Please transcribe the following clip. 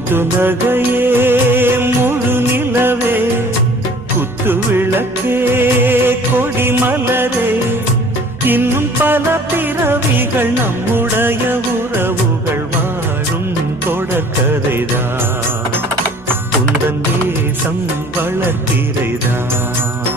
முத்து நகையே முழு நிலவே குத்து விளக்கே கொடிமலரே இன்னும் பல பிறவிகள் நம்முடைய உறவுகள் வாழும் தொடர்கதைதான் உந்தன் தேசம் வளர்த்திரைதான்